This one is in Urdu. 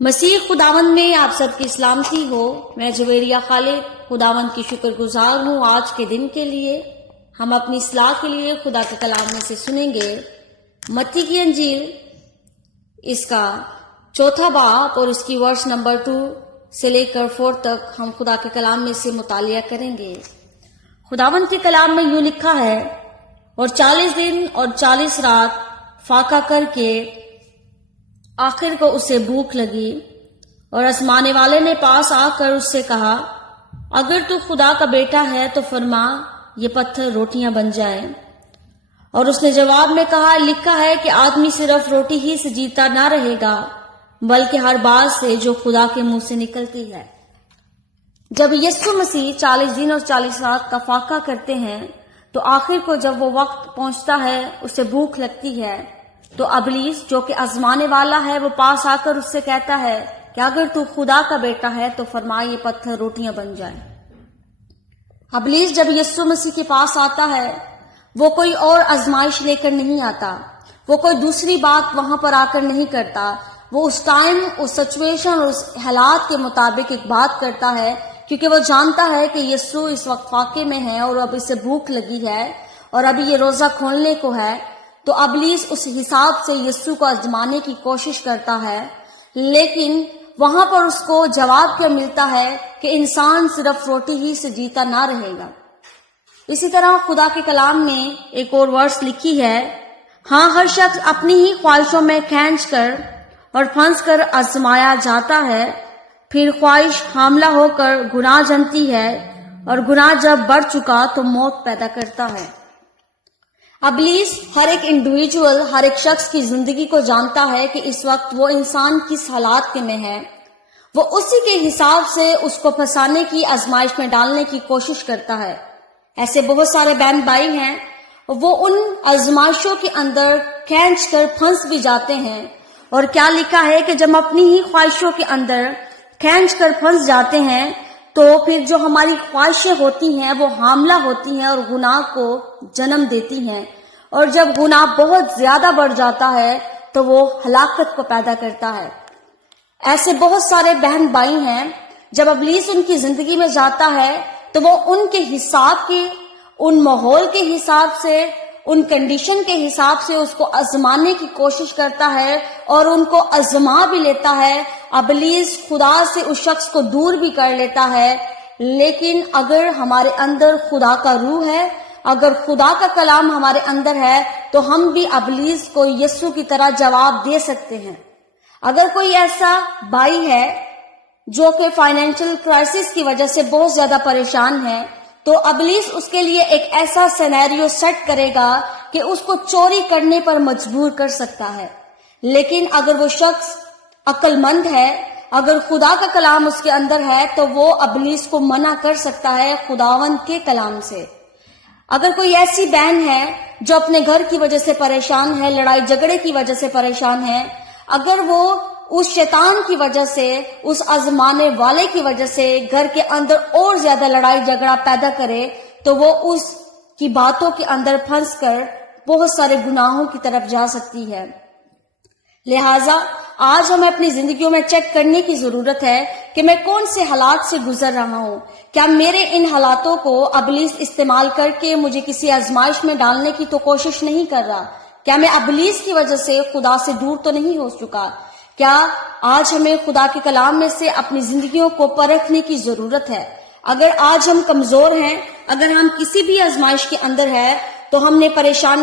مسیح خداوند میں آپ سب کی سلامتی ہو۔ میں جویریہ خالد خداوند کی شکر گزار ہوں آج کے دن کے لیے۔ ہم اپنی اصلاح کے لیے خدا کے کلام میں سے سنیں گے متی کی انجیل، اس کا 4 باب اور اس کی ورس نمبر 2 سے لے کر 4 تک ہم خدا کے کلام میں سے مطالعہ کریں گے۔ خداوند کے کلام میں یوں لکھا ہے، اور 40 دن اور 40 رات فاقہ کر کے آخر کو اسے بھوک لگی، اور آزمانے والے نے پاس آ کر اس سے کہا، اگر تو خدا کا بیٹا ہے تو فرما یہ پتھر روٹیاں بن جائیں۔ اور اس نے جواب میں کہا، لکھا ہے کہ آدمی صرف روٹی ہی سے جیتا نہ رہے گا بلکہ ہر بات سے جو خدا کے منہ سے نکلتی ہے۔ جب یسوع مسیح 40 دن اور 40 رات کا فاقہ کرتے ہیں تو آخر کو جب وہ وقت پہنچتا ہے، اسے بھوک لگتی ہے، تو ابلیس جو کہ آزمانے والا ہے وہ پاس آ کر اس سے کہتا ہے کہ اگر تو خدا کا بیٹا ہے تو فرما یہ پتھر روٹیاں بن جائیں۔ ابلیس جب یسوع مسیح کے پاس آتا ہے، وہ کوئی اور آزمائش لے کر نہیں آتا، وہ کوئی دوسری بات وہاں پر آ کر نہیں کرتا، وہ اس ٹائم، اس سچویشن اور اس حالات کے مطابق ایک بات کرتا ہے، کیونکہ وہ جانتا ہے کہ یسوع اس وقت فاقے میں ہے اور اب اسے بھوک لگی ہے اور ابھی یہ روزہ کھولنے کو ہے۔ تو ابلیس اس حساب سے یسوع کو آزمانے کی کوشش کرتا ہے، لیکن وہاں پر اس کو جواب کیا ملتا ہے کہ انسان صرف روٹی ہی سے جیتا نہ رہے گا۔ اسی طرح خدا کے کلام میں ایک اور ورس لکھی ہے، ہاں ہر شخص اپنی ہی خواہشوں میں کھینچ کر اور پھنس کر آزمایا جاتا ہے، پھر خواہش حاملہ ہو کر گناہ جنتی ہے، اور گناہ جب بڑھ چکا تو موت پیدا کرتا ہے۔ ابلیس ہر ایک انڈیویجول، ہر ایک شخص کی زندگی کو جانتا ہے کہ اس وقت وہ انسان کس حالات کے میں ہے، وہ اسی کے حساب سے اس کو پھنسانے کی، آزمائش میں ڈالنے کی کوشش کرتا ہے۔ ایسے بہت سارے بہن بھائی ہیں، وہ ان آزمائشوں کے اندر کھینچ کر پھنس بھی جاتے ہیں، اور کیا لکھا ہے کہ جب اپنی ہی خواہشوں کے اندر کھینچ کر پھنس جاتے ہیں تو پھر جو ہماری خواہشیں ہوتی ہیں وہ حاملہ ہوتی ہیں اور گناہ کو جنم دیتی ہیں، اور جب گناہ بہت زیادہ بڑھ جاتا ہے تو وہ ہلاکت کو پیدا کرتا ہے۔ ایسے بہت سارے بہن بھائی ہیں، جب ابلیس ان کی زندگی میں جاتا ہے تو وہ ان کے حساب کے، ان ماحول کے حساب سے، ان کنڈیشن کے حساب سے اس کو آزمانے کی کوشش کرتا ہے اور ان کو آزما بھی لیتا ہے۔ ابلیس خدا سے اس شخص کو دور بھی کر لیتا ہے، لیکن اگر ہمارے اندر خدا کا روح ہے، اگر خدا کا کلام ہمارے اندر ہے تو ہم بھی ابلیس کو یسوع کی طرح جواب دے سکتے ہیں۔ اگر کوئی ایسا بھائی ہے جو کہ فائنینشل کرائسس کی وجہ سے بہت زیادہ پریشان ہے، تو ابلیس اس کے لیے ایک ایسا سینیریو سیٹ کرے گا کہ اس کو چوری کرنے پر مجبور کر سکتا ہے۔ لیکن اگر وہ شخص عقل مند ہے، اگر خدا کا کلام اس کے اندر ہے، تو وہ ابلیس کو منع کر سکتا ہے خداوند کے کلام سے۔ اگر کوئی ایسی بہن ہے جو اپنے گھر کی وجہ سے پریشان ہے، لڑائی جھگڑے کی وجہ سے پریشان ہے، اگر وہ اس شیطان کی وجہ سے، اس آزمانے والے کی وجہ سے گھر کے اندر اور زیادہ لڑائی جھگڑا پیدا کرے، تو وہ اس کی باتوں کے اندر پھنس کر بہت سارے گناہوں کی طرف جا سکتی ہے۔ لہٰذا آج ہمیں اپنی زندگیوں میں چیک کرنے کی ضرورت ہے کہ میں کون سے حالات سے گزر رہا ہوں۔ کیا میرے ان حالاتوں کو ابلیس استعمال کر کے مجھے کسی آزمائش میں ڈالنے کی تو کوشش نہیں کر رہا؟ کیا میں ابلیس کی وجہ سے خدا سے دور تو نہیں ہو چکا؟ کیا آج ہمیں خدا کے کلام میں سے اپنی زندگیوں کو پرکھنے کی ضرورت ہے؟ اگر آج ہم کمزور ہیں، اگر ہم کسی بھی آزمائش کے اندر ہیں، تو ہم نے پریشان